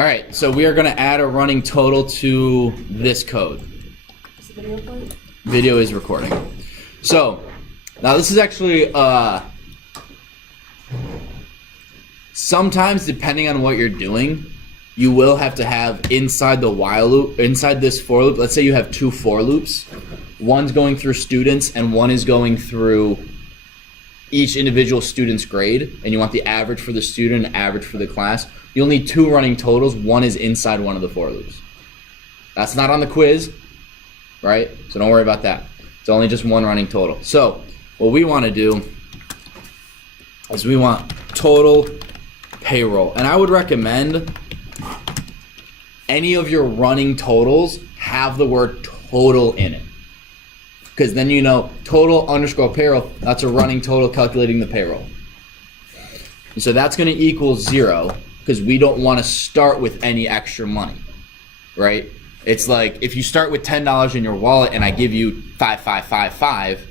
All right, so we are going to add a running total to this code. Is the video playing? Video is recording. So now this is actually sometimes, depending on what you're doing, you will have to have inside the while loop, inside this for loop. Let's say you have two for loops. One's going through students and one is going through each individual student's grade, and you want the average for the student and average for the class. You'll need two running totals. One is inside one of the for loops. That's not on the quiz, right? So don't worry about that. It's only just one running total. So what we want to do is we want total payroll. And I would recommend any of your running totals have the word total in it. Because then you know total underscore payroll, that's a running total calculating the payroll. And so that's going to equal 0 because we don't want to start with any extra money, right? It's like if you start with $10 in your wallet and I give you 5555,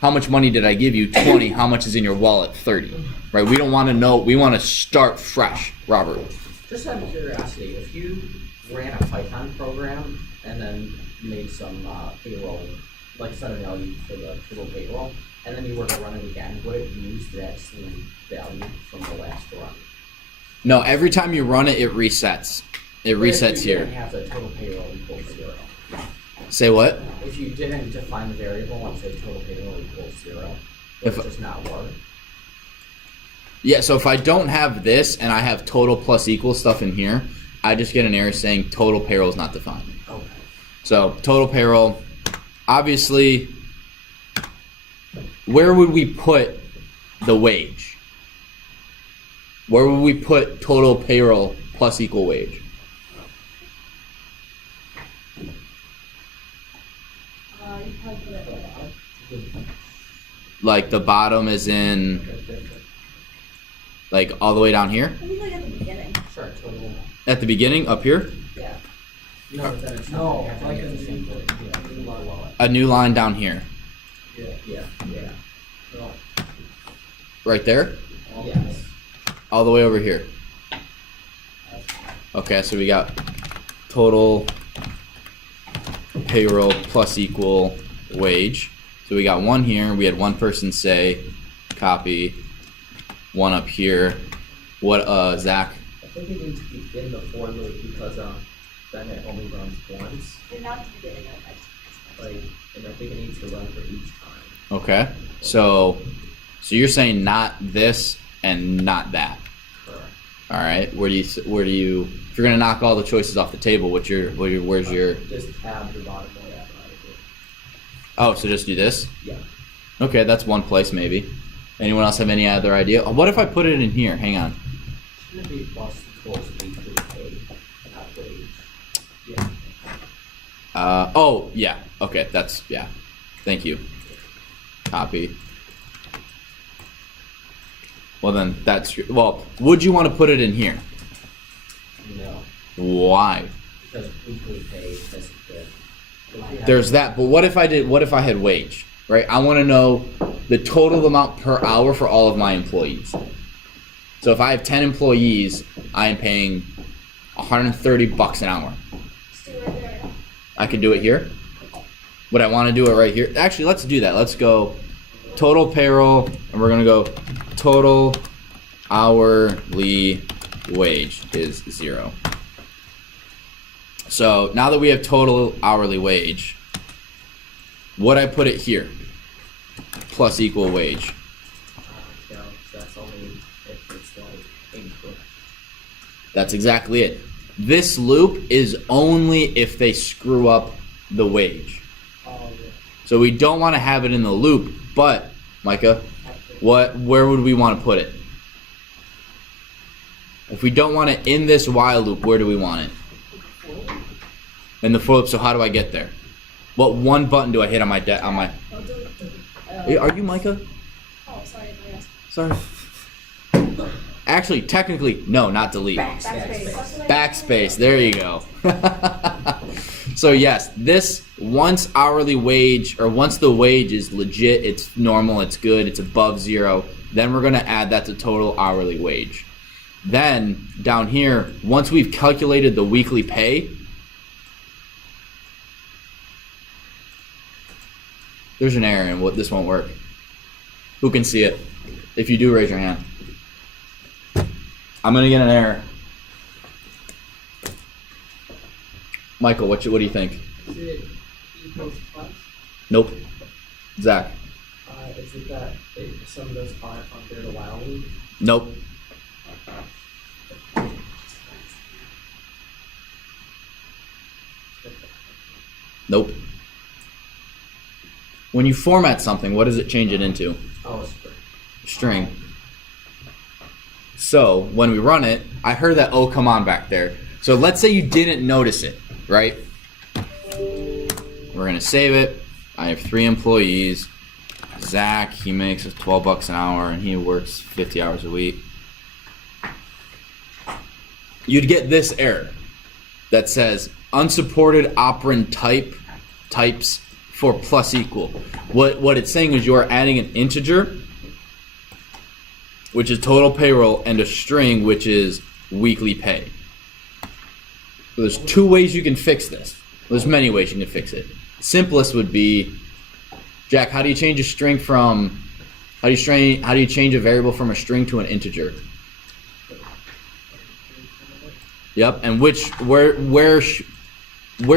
how much money did I give you? 20. How much is in your wallet? 30. Right? We don't want to know. We want to start fresh. Robert. Just out of curiosity, if you ran a Python program and then made some payroll, like set a value for the total payroll, and then you were to run it again, would it use that same value from the last run? No, every time you run it, it resets. It resets if you here. didn't have the total payroll equals 0. Say what? If you didn't define the variable and say total payroll equals 0, would it just not work? Yeah, so if I don't have this and I have total plus equal stuff in here, I just get an error saying total payroll is not defined. Okay. So total payroll, obviously, where would we put the wage? Where would we put total payroll plus equal wage? You probably put it Like the bottom is in, like all the way down here? I think like at the beginning. Sure, total. At the beginning, up here? Yeah. No, but then it's not. You have to make it the same thing. Yeah, below it. A new line down here. Yeah. Right there? Yes. All the way over here. Okay, so we got total payroll plus equal wage. So we got one here. We had one person say copy. One up here. What, Zach? I think it needs to be in the for loop because then it only runs once. Did not at the beginning of it. Like, and I think it needs to run for each time. Okay. So you're saying not this and not that. Correct. All right. Where do you? If you're gonna knock all the choices off the table, where's your? Just tab the bottom way automatically. Oh, so just do this. Yeah. Okay, that's one place maybe. Anyone else have any other idea? What if I put it in here? Hang on. Shouldn't it be plus equals weekly pay, not wage? Yeah. Oh yeah. Okay, that's yeah. Thank you. Copy. Well then, well. Would you want to put it in here? No, Why? because weekly pay is good. There's that, but what if I had wage, right? I want to know the total amount per hour for all of my employees. So if I have 10 employees, I am paying $130 an hour. Just do it right there. I can do it here. Would I want to do it right here? Actually, let's do that. Let's go total payroll, and we're gonna go total hourly wage is 0. So now that we have total hourly wage, would I put it here? Plus equal wage. You know, that's only if it's like incorrect. That's exactly it. This loop is only if they screw up the wage. Oh, So we don't want to have it in the loop, but Micah, where would we want to put it? If we don't want it in this while loop, where do we want it? In the for loop. So how do I get there? What one button do I hit on my Oh, delete. Are you Micah? Oh, sorry. Yes. Sorry. Actually, technically, no, not delete. Backspace. Backspace. There you go. So yes, this once hourly wage or once the wage is legit, it's normal, it's good, it's above 0. Then we're gonna add that to total hourly wage. Then down here, once we've calculated the weekly pay, there's an error and what this won't work. Who can see it? If you do, raise your hand. I'm gonna get an error. Michael, what do you think? Is it E post plus? Nope. Zach. Is it that some of those aren't under the while loop? Nope. Nope. When you format something, what does it change it into? Oh, it's great. String. So when we run it, I heard that "oh come on" back there. So let's say you didn't notice it, right? We're gonna save it. I have 3 employees. Zach, he makes us $12 an hour and he works 50 hours a week. You'd get this error that says unsupported operand types for plus equal. What it's saying is you're adding an integer, which is total payroll, and a string, which is weekly pay. So there's 2 ways you can fix this. There's many ways you can fix it. Simplest would be, Jack, how do you change a string from, how do you change a variable from a string to an integer? Yep, and where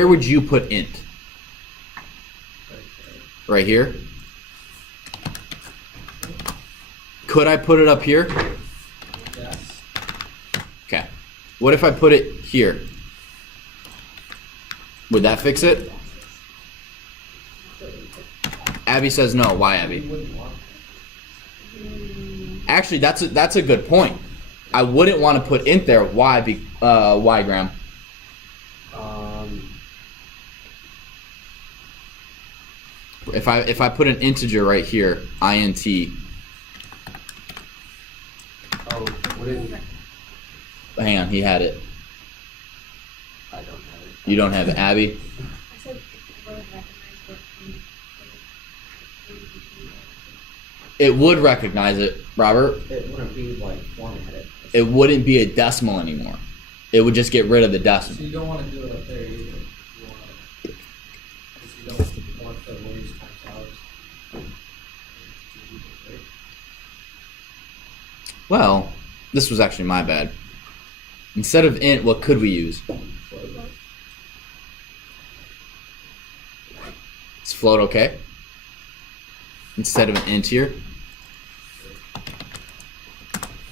would you put int? Right here? Could I put it up here? Yes. Okay. What if I put it here? Would that fix it? Abby says no. Why, Abby? You wouldn't want Actually, that's a good point. I wouldn't want to put int there. Why? Why, Graham? If I put an integer right here, int. Oh, would it? Hang on, he had it. I don't have it. You don't have it, Abby. I said it would recognize what It would recognize it, Robert. It wouldn't be like formatted. It wouldn't be a decimal anymore. It would just get rid of the So decimal. you don't want to do it up there either. You want to, because you don't want the wage times hours. Well, this was actually my bad. Instead of int, what could we use? Is float okay? Instead of an int here.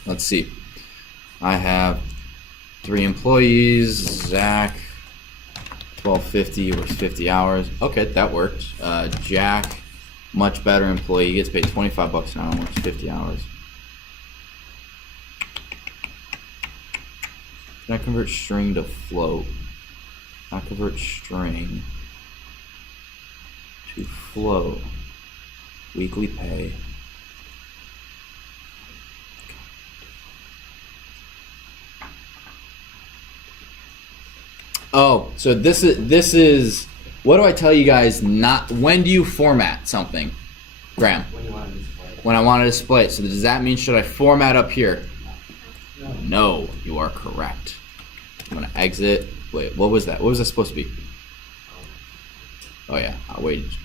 Let's see. I have 3 employees. Zach, $12.50 works 50 hours. Okay, that worked. Jack, much better employee. He gets paid $25 an hour, works 50 hours. Can I convert string to float? I convert string to float. Weekly pay. Oh, so this is what do I tell you guys? Not when do you format something, Graham? When you want to display it. When I want to display it. So does that mean should I format up here? No. No, you are correct. I'm gonna exit. Wait, what was that? What was that supposed to be? Oh yeah, wage.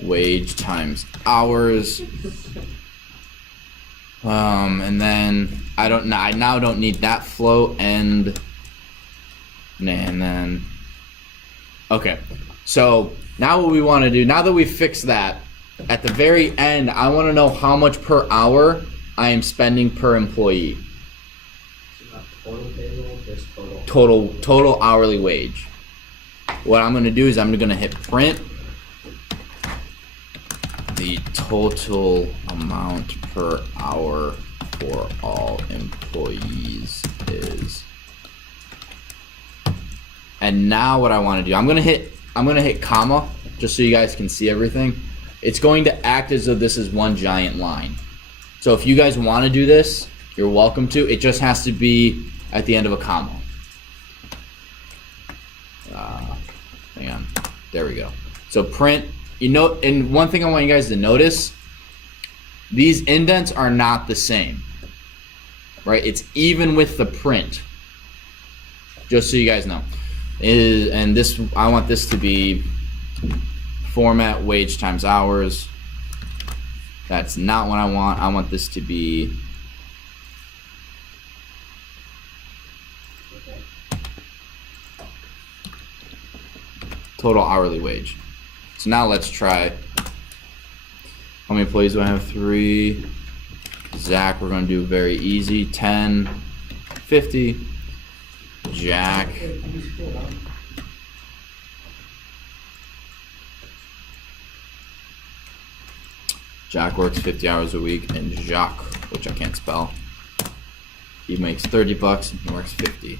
Wage times hours. And then I now don't need that float and then okay. So now what we want to do, now that we've fixed that, at the very end, I want to know how much per hour I am spending per employee. So not total payroll, just total. Total hourly wage. What I'm going to do is I'm going to hit print. The total amount per hour for all employees is. And now what I want to do, I'm going to hit comma just so you guys can see everything. It's going to act as though this is one giant line. So if you guys want to do this, you're welcome to. It just has to be at the end of a comma. Hang on. There we go. So print, and one thing I want you guys to notice These indents are not the same, right? It's even with the print. Just so you guys know, and this, I want this to be format wage times hours. That's not what I want. I want this to be total hourly wage. So now let's try. How many employees do I have? 3. Zach, we're gonna do very easy. 10, 50. Jack. Jack works 50 hours a week, and Jacques, which I can't spell, he makes $30 and he works 50.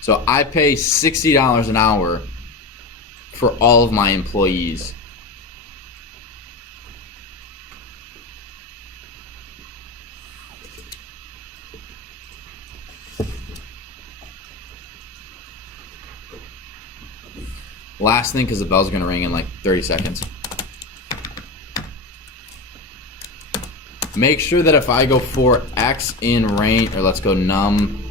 So I pay $60 an hour for all of my employees. Last thing, because the bell's gonna ring in like 30 seconds. Make sure that if I go for X in range, or let's go num.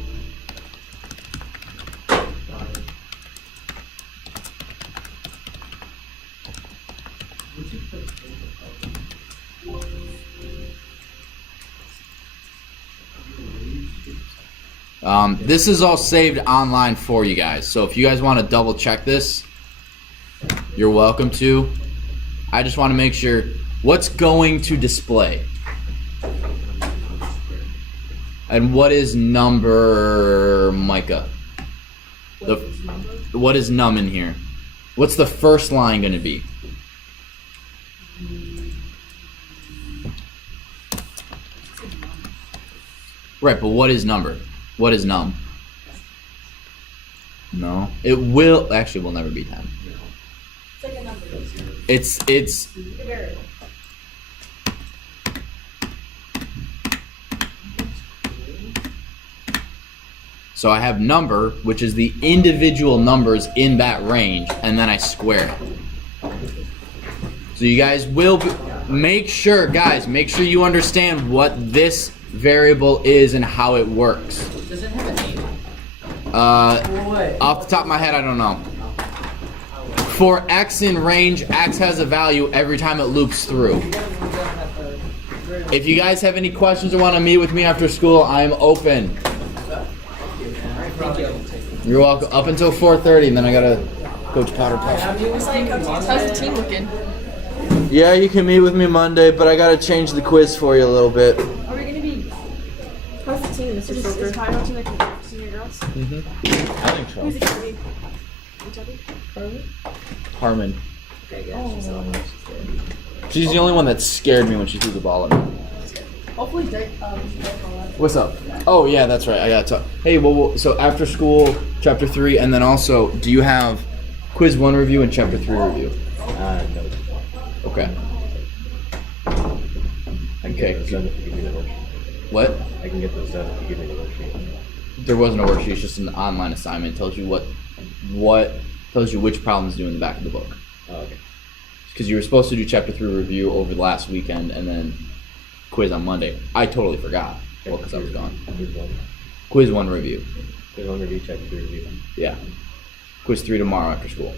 This is all saved online for you guys. So if you guys want to double check this, you're welcome to. I just want to make sure what's going to display. And what is number, Micah? What is num in here? What's the first line going to be? Right, but what is number? What is num? No. It will, actually will never be 10. It's like a number. It's A variable. so I have number, which is the individual numbers in that range, and then I square it. So you guys will make sure, guys, make sure you understand what this variable is and how it works. Does it have a name? Off the top of my head, I don't know. For X in range, X has a value every time it loops through. If you guys have any questions or want to meet with me after school, I'm open. Thank you. You're welcome. Up until 4:30, and then I gotta Coach Potter touch. How's the team looking? Yeah, you can meet with me Monday, but I gotta change the quiz for you a little bit. Are we gonna be? How's the team? Is Ty watching like the senior girls? I think Who's it gonna be? Harmon. Okay, good. She's all right. She's the only one that scared me when she threw the ball at me. Hopefully, Dick. What's up? Oh yeah, that's right. I gotta talk. Hey, well, so after school, chapter 3, and then also, do you have quiz 1 review and chapter 3 review? No. Okay. I can get those done if you give me the worksheet. What? I can get those done if you give me the worksheet. There wasn't a worksheet. It's just an online assignment. It tells you what tells you which problems do in the back of the book. Oh, okay. Because you were supposed to do chapter 3 review over the last weekend, and then quiz on Monday. I totally forgot. Well, because I was gone. Quiz 1 review. Quiz 1 review, chapter 3 review. Yeah. Quiz 3 tomorrow after school.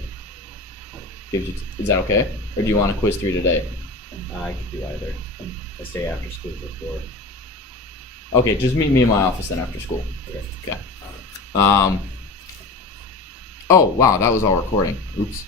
Is that okay? Or do you want a quiz 3 today? I could do either. I stay after school till 4. Okay, just meet me in my office then after school. Okay. Okay. Oh wow, that was all recording. Oops.